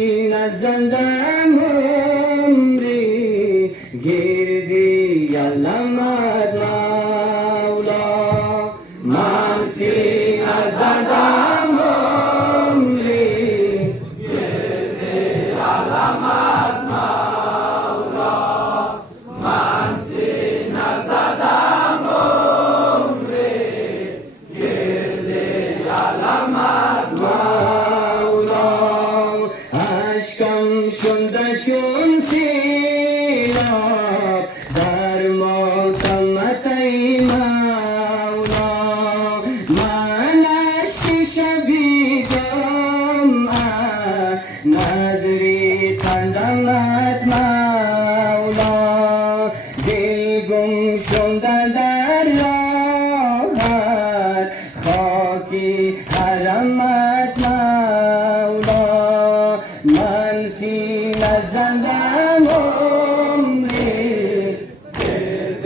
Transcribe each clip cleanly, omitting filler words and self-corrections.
نزندم عمری گردی علمت مولا من سینه زدم عمری گردی علمت مولا من سینه زدم عمری گردی علمت مولا اشکم شده چون سیلاب در ماتمت ای مولا من اشک شبیدم نظری خندمت مولا دل گم شده در راحت خاکی حرمت مولا من سینه زدم عمری گرد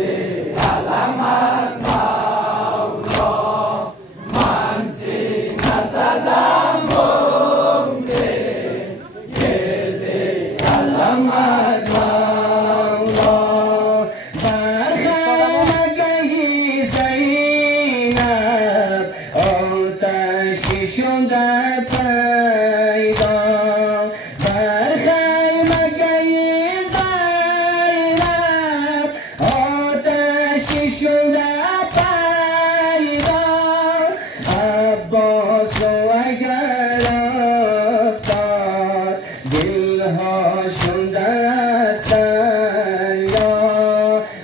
علمت مولا من سینه زدم عمری گرد علمت مولا در خانگی زینب آتشی شده پیدا در خیمگی زینب آتشی شده پیدا عباس و اگر افتاد دلها شده از دریا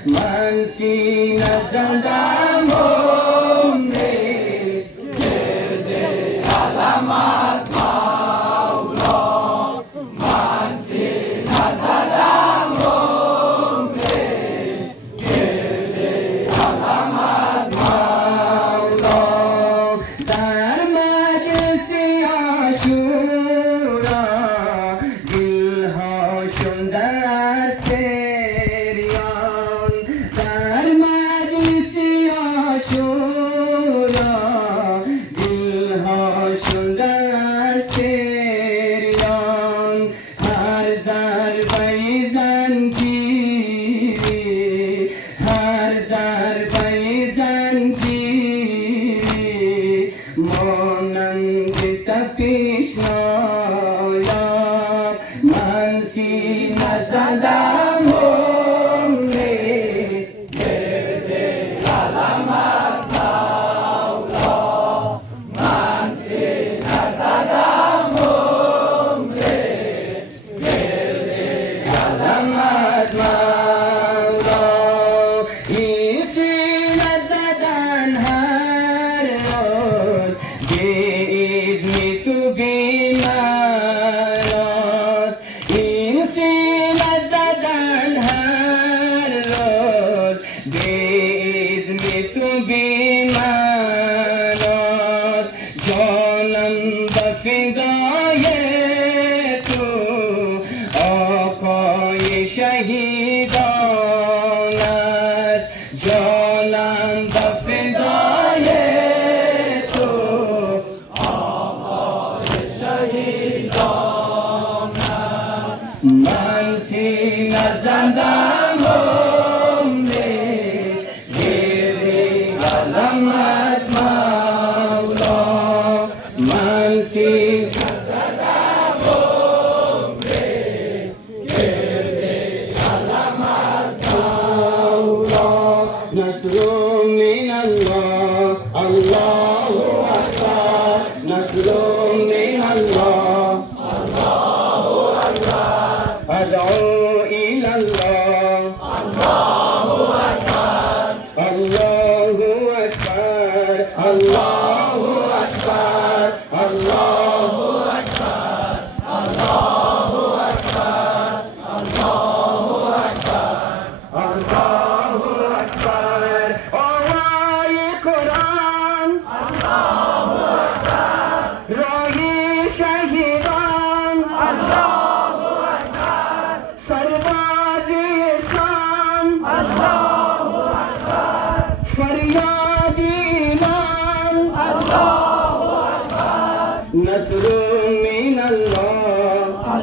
من سینه زدم عمری گرد علمت مولا من سینه زدم عمری گرد علمت مولا در مجلس عاشورا دلها شده از گریان در مجلس عاشورا دلها شده از گریان هر ضربه زنجیری هر ضربه زنجیری مانند تپیشنایا من سینه زدم عمری گرد علمت مولا من سینه زدم عمری گرد علمت مولا این سینه زدن هر روز بی‌اذن تو بی‌معناست این سینه زدن هر روز بی‌اذن تو بی‌معناست جانم به فدای تو آقای شهیدان است جانم به فدای تو آقای شهیدان است من سینه زدم عمری گرد علمت مولا من سینه زدم عمری گرد علمت مولا نصر من الله الله اکبر نصر من الله الله اکبر ادعو الى الله الله اکبر الله اکبر الله اکبر الله اکبر الله اکبر الله اکبر الله اکبر آوای قرآن الله اکبر راهی شهیدان الله اکبر سر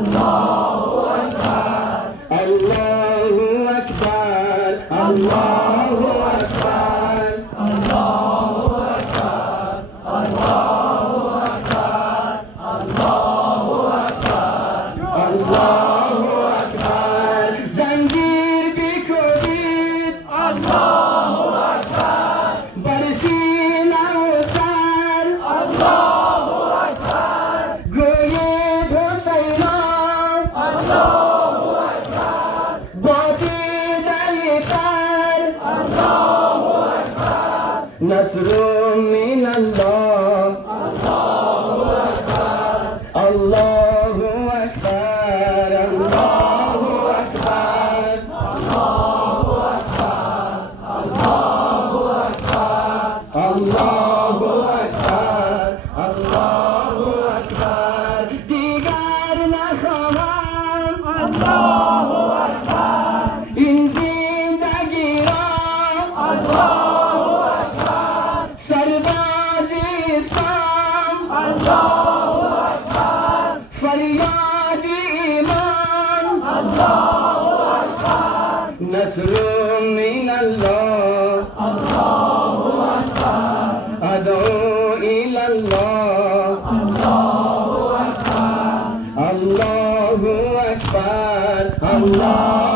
Allahu Akbar, Allahu Akbar, Allahu Akbar. Zanjir bi kodit, Allahu Akbar. Barsina usar, Allahu Akbar. Goyed Husaina, Allahu Akbar. Bati dalitar, Allahu Akbar. Nasrun min Allah, Allahu Akbar. Allahu Akbar, Allahu Akbar, Allahu Akbar, Allahu Akbar, Allahu Akbar, Allahu Akbar. Digar na khamam, Allahu Akbar. In zindagi ra, Allahu Akbar. Sarbazi Islam, Allahu Akbar. फरियाद ईमान, अल्लाहु अकबर. नस्रुम मिन अल्लाह, अल्लाहु अकबर. अदऊ इलल्लाह, अल्लाहु अकबर. अल्लाहु अकबर, अल्लाह